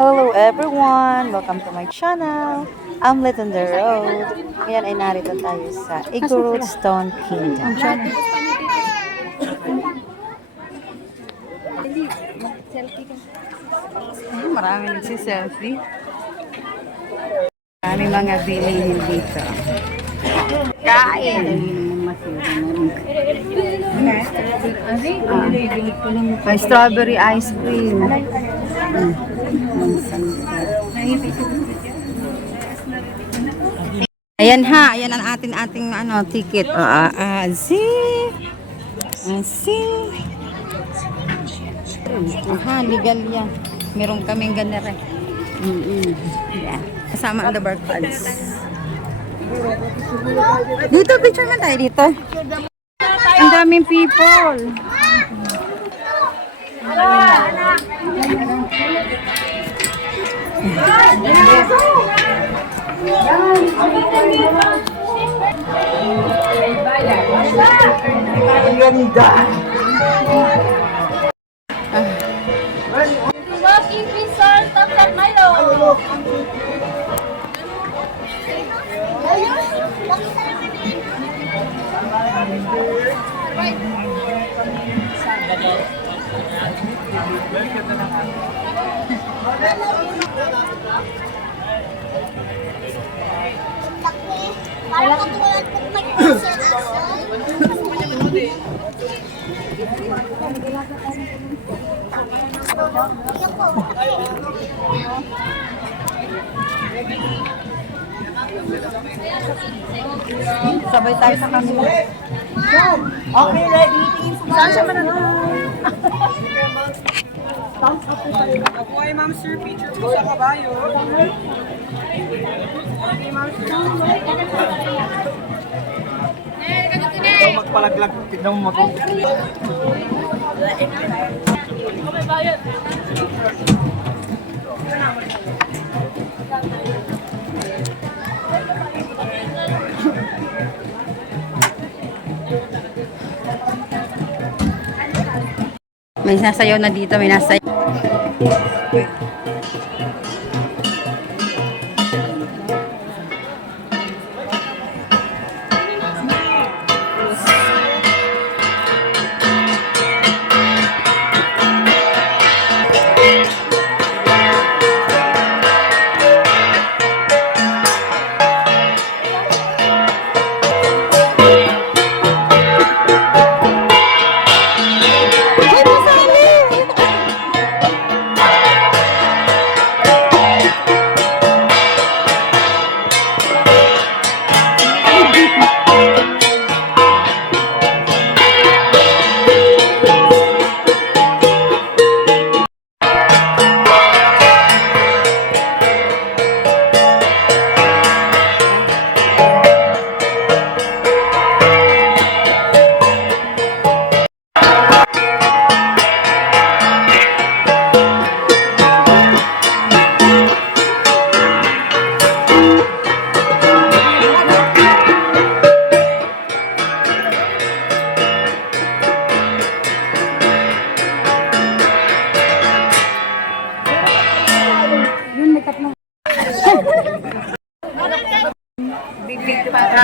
Hello everyone! Welcome to my channel. I'm Lit on the Road. Ngayon ay narito tayo sa Igorot Stone Kingdom. Marami nagsiselfie. Marami mga bilihin dito. Kain! May strawberry ice cream. Ayan ha, ayan ang ating ticket. See. Aha, legal yan. Meron kaming ganere. Yeah. Kasama ang the bar cards. Dito, picture man tayo dito. Ang daming people. Ganda. Walking resort of Carmelo. Para katulad kung mag-concert ako. Sabay tayo sa kanila. Okay, ready? Saan siya mananood? Ako ay ma'am sir, picture po sa kabayo. Okay ma'am sir. Ikaw magpalaglag, tignan mo mag- May nasayaw na dito, may nasayaw.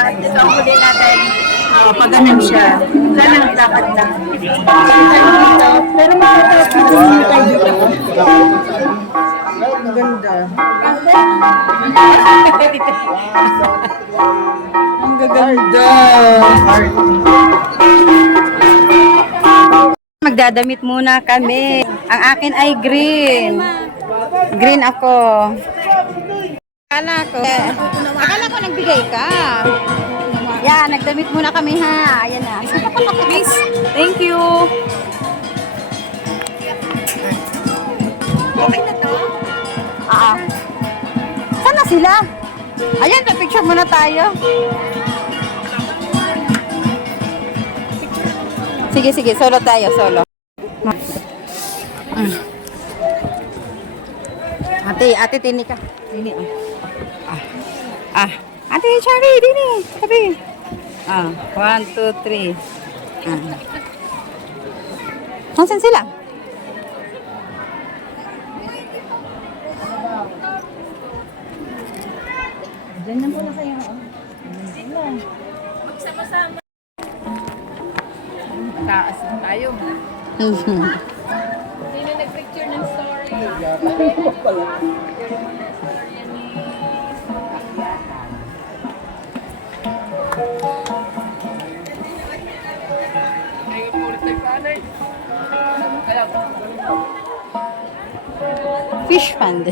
Ito ang huli natin. Pag ganun siya. Ganang lakad lang. Pero makakapagod tayo dito. Ang ganda. Ang gaganda. Magdadamit muna kami. Ang akin ay green. Green ako. Akala ko nagbigay ka. Yan, nagdamit muna kami ha. Ayan na. Miss, thank you. Okay na to? Saan na sila? Ayan, picture muna tayo. Sige, solo tayo, solo. Ate, tini ka. Tini, Ate, Charlie, tini. Sabi. 1, 2, 3. Nasaan sila? Ganyan po na kayo. Taas na tayo. Sino nag-picture ng story? Fish pond.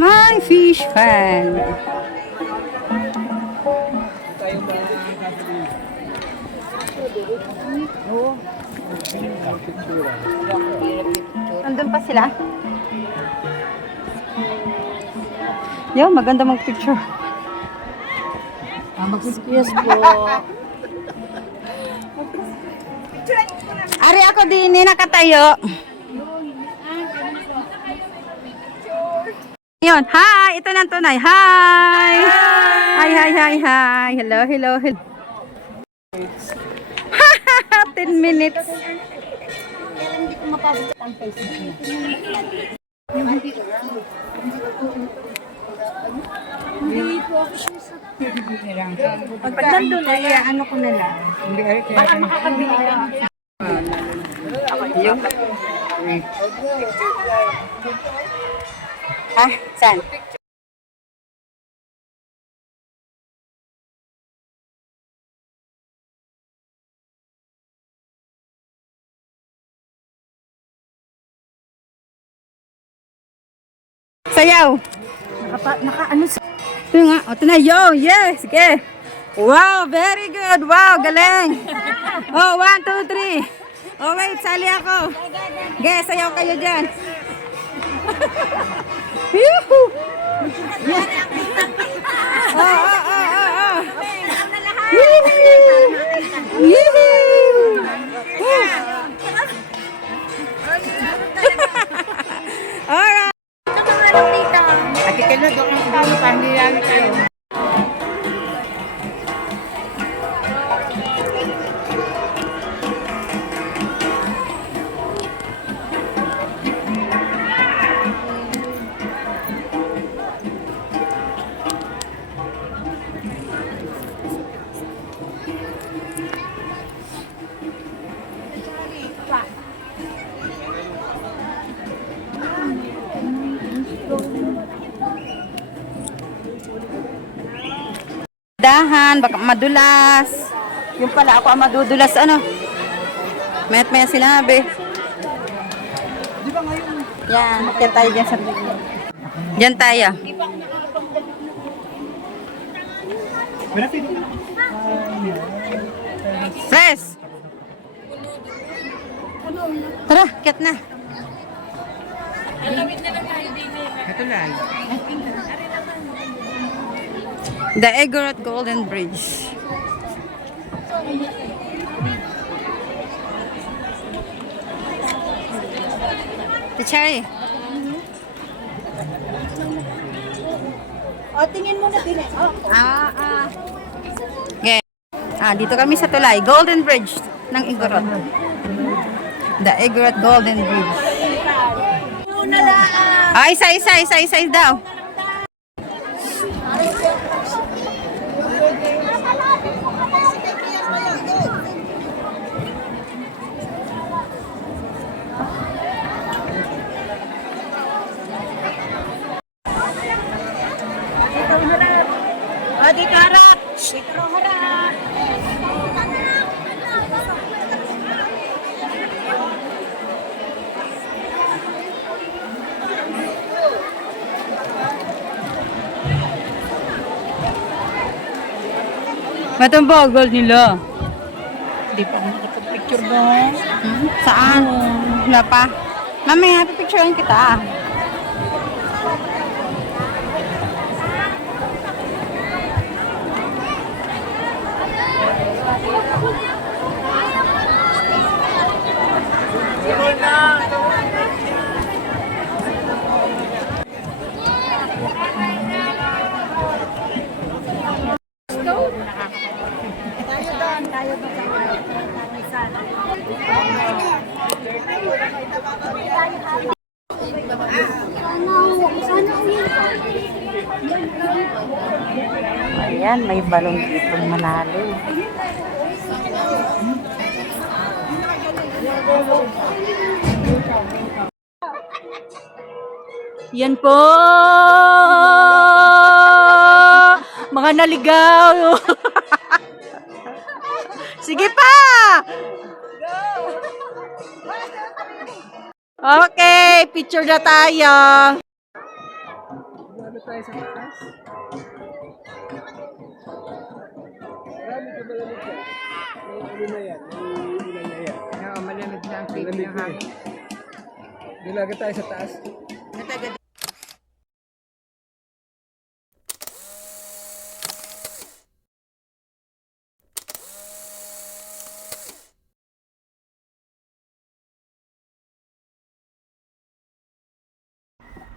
My fish pond. Nandun pa sila? Yo, maganda mag-picture. Yes po. Ari ako din, nakatayo. Yun, hi! Ito na tunay. Hi! Hi, hi, hi, hi. Hello, hello, hello. 10 minutes. Hindi ko mapasok sa Facebook na. Hindi po ako siya sa pag nandun ay ano ko na lang. Baka makakabili ka. Ha? Saan? Sayaw. Naka-ano sa... Ito nga. O, ito na. Yo, yes. Sige. Wow, very good. Wow, galing. Oh, 1, 2, 3. Oh, wait. Sali ako. Okay, sayaw kayo dyan. Yuhu. Oh, oh, oh, oh, oh. Yuhu. Alright. Ati ka na doon ang talo pa, hindi lang kayo. Dahan, baka madulas. Yung pala ako ang madudulas, ano? Mayat maya sinabi. Yan, kaya tayo dyan sa... Dyan tayo. Press! Tara, kiat na. Ito lang. The Egorot Golden Bridge. Cherry. O, tingin mo na din eh. Okay. Dito kami sa tulay. Golden Bridge ng Igorot. The Igorot Golden Bridge. Isa daw. Dito harap. Dito harap. Matang bagal nila. Di pa nakapag-picture ba? Saan? Wala pa. Mamaya, pipicturean kita. Tayo doon sa Ayan, may balon dito malalim. Yan po! Mga naligaw! Sige pa! Okay, picture na tayo. Ano tayo sa taas? Marami ka malamig ka. May ano na yan, may ulan na yan. Oo, malamig na ang Malamig na eh. Dilaga tayo sa taas.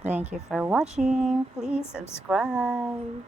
Thank you for watching. Please subscribe.